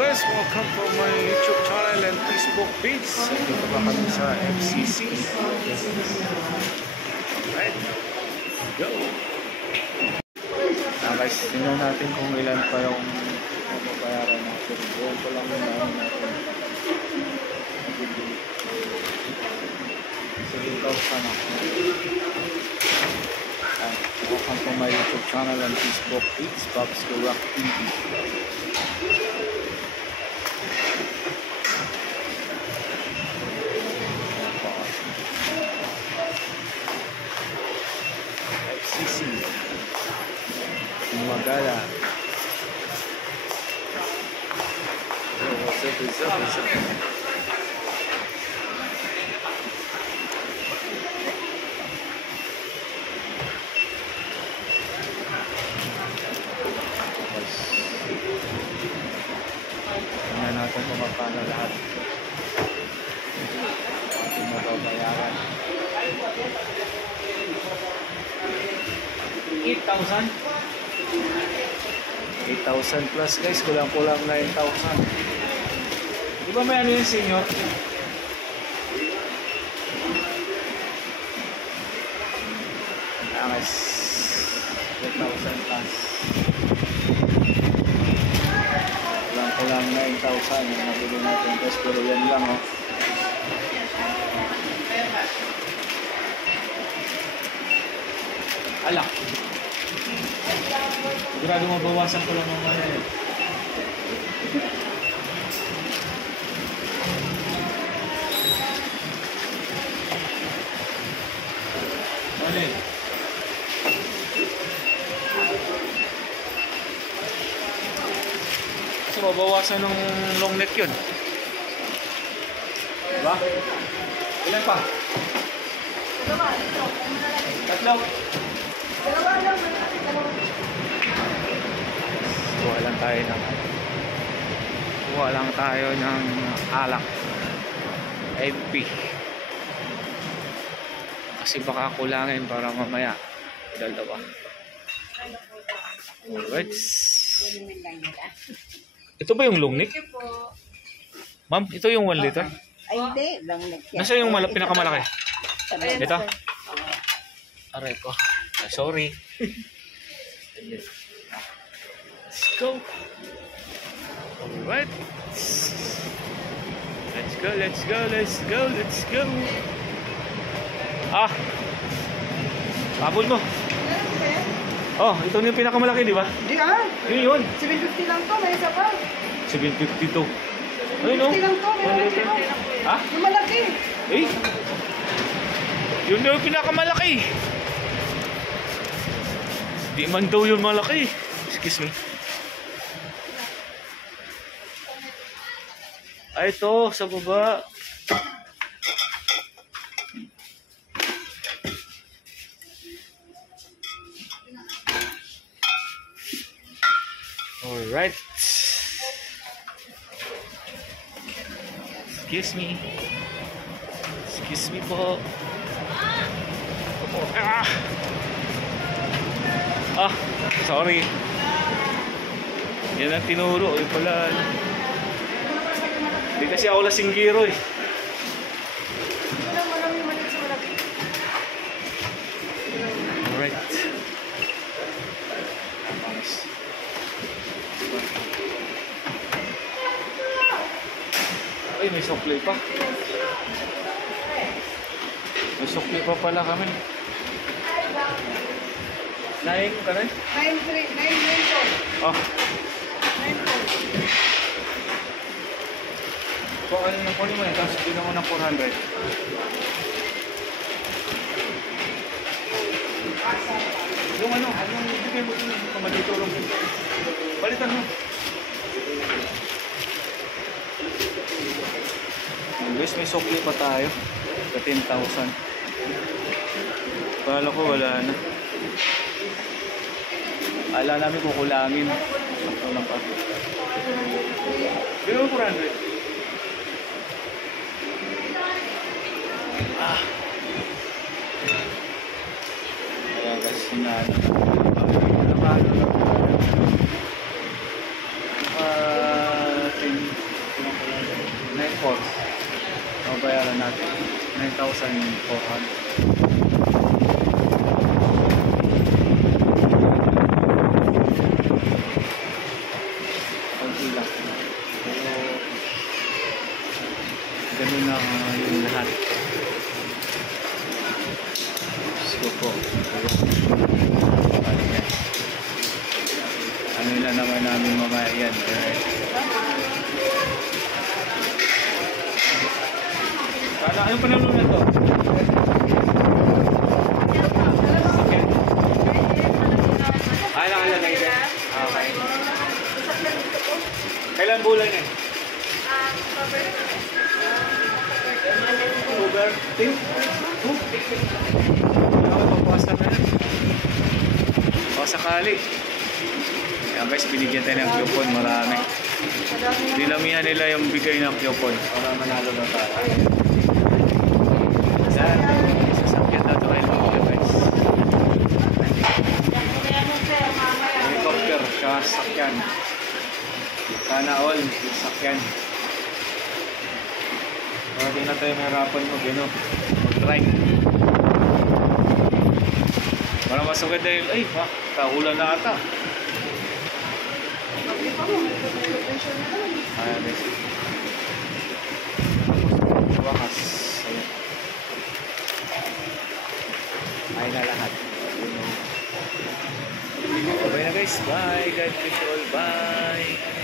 guys, welcome to my YouTube channel and Facebook page. Dito pa kami sa FCC. Alright, go! Guys, tingnan natin kung ilan pa yung mababayaran natin. Doon ko lang yung namin natin. Sige, sana. Welcome to my YouTube channel and Facebook page, Bob's The Rock TV. FCC Magala. What's up? Tingnan natin kung magkano lahat ating mababayaran. 8,000 plus guys, kulang-kulang 9,000. Di ba may ano yun senior? Guys, 8,000 plus. Kulang 9,000 yung nabili natin guys, pero yan lang oh. Alak, sigurado mabawasan ko lang mga ano eh. Ano eh? Mabawasan ng long neck yun, diba? Ilan pa? Tatlo. Kuha lang tayo ng alak MP kasi baka kulangin para mamaya dalawa. Alright, ito ba yung long neck? Ma'am, ito yung 1 liter? Ay, hindi. Long neck yan. Nasa yung pinakamalaki? Ito? Aray ko. Sorry. Let's go. Alright. Let's go. Ah! Pabol mo. Oh, ito yung pinakamalaki, di ba? Di ah. Yun. 750 lang to, may isa pa. 752. Ayun no? 750 lang to, may malaki pa. Ha? Yung malaki. Eh? Yun yung pinakamalaki. Di man daw yun malaki. Excuse me. Ay, ito, sa baba. Alright. Excuse me po. Sorry. Yan ang tinuro. Yung pala. Hindi kasi ako lasinggiro eh. Alright. Ay, may sukli pa. May sukli pa pala kami. 9 ka rin? 9.9. Oh. 9.9. So, ano nang kunin mo yun? Tapos bilang mo ng 400. Yung ano, yung bigay mo yun, kamaditulong. Balitan mo. Guys, may sukli pa tayo. Sa 10,000. Kala ko wala na. Ala namin kukulangin. Sakto lang pa. Bigay mo 400. Ayan guys, sinano. Nakano lang. Ano na naman namin mamaya yan. Ano pa naman na to? Sakyan. Nakalagay din. Okay. Kailan bulan yan? October 10? Papasa na yan. O sakali. Ayan guys, binigyan tayo ng coupon. Marami. Dinamihan nila yung bigay ng coupon para manalo na tayo. Ayan. Sasakyan na ito kayo mga guys. Helicopter, sasakyan. Sana all, sasakyan. Para di na tayo mahirapan mag-drive. Para masugad dahil, ay, kaulan na ata. Ayan guys. Sa wakas. Ay na lahat. Okay na guys. Bye. God bless you all. Bye.